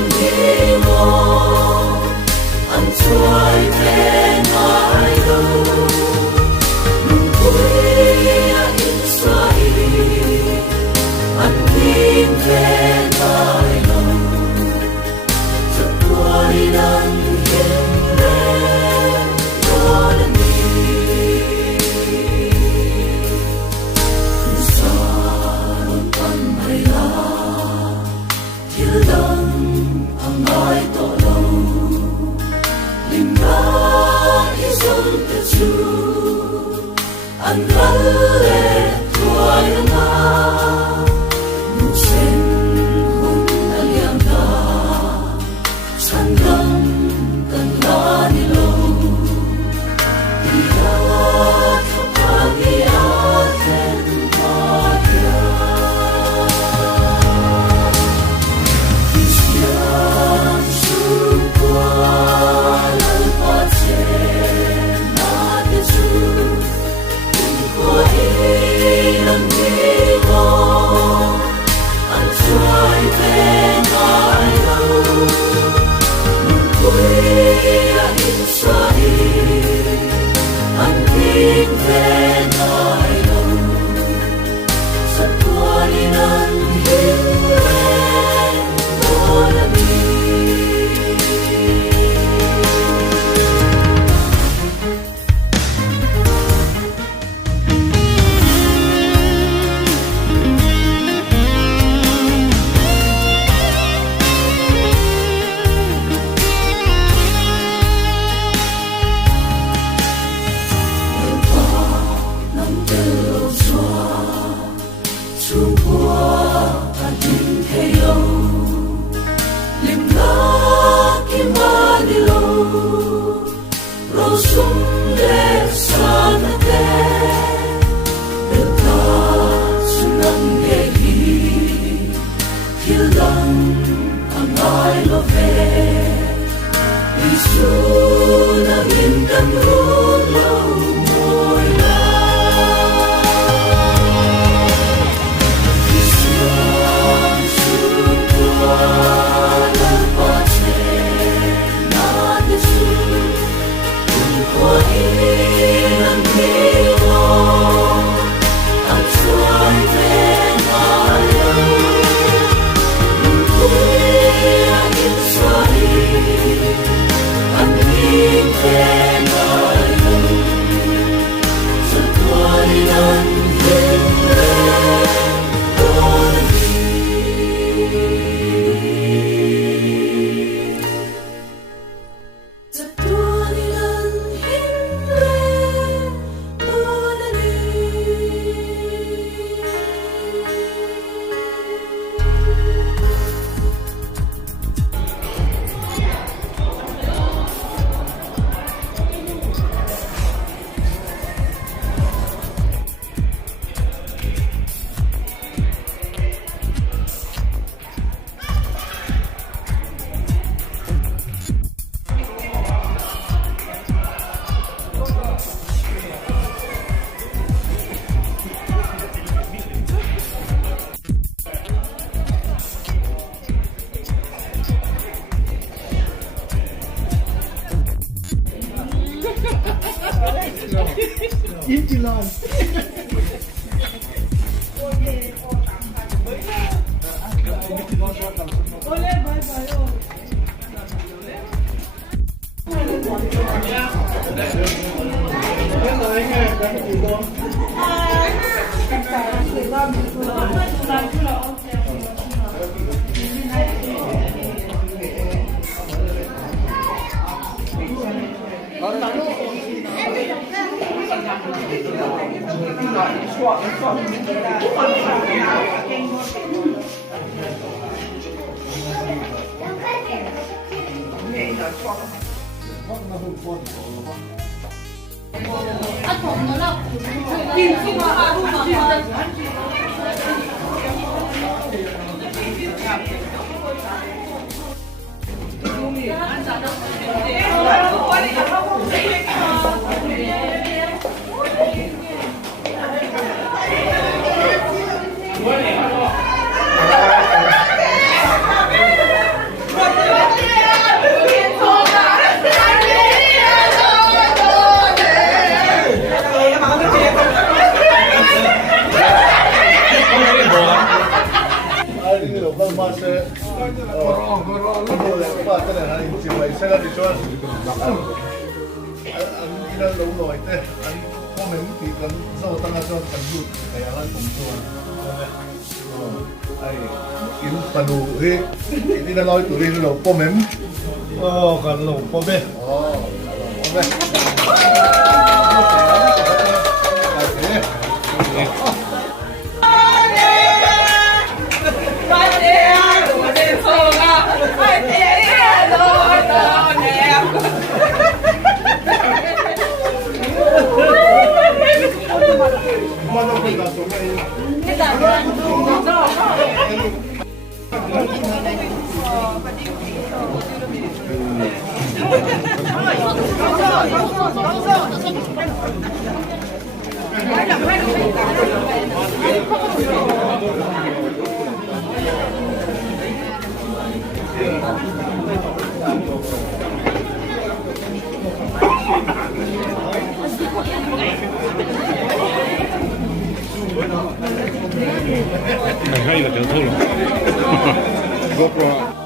lần đi ngô ăn chuối về ngài đâu nung quê in xoay ăn tin về ngài đâu chợt qua đi đang hiên lên đó là anh lale tuai ma nu sen hun aliam da chan lam kan la ni lo dia thapagi a ten ma dia Christian su qua lal pa che na de su lần đi ngô ăn xoay về ngài đâu nung quê in xoay ăn tin về ngài đâu sắp qua đi nắng hiên lên đó là Im chỉ lòng. Ini dah loi tu ni lo pomem. Oh, kan lo pomem. Oh, pomem.他一个折透了，GoPro。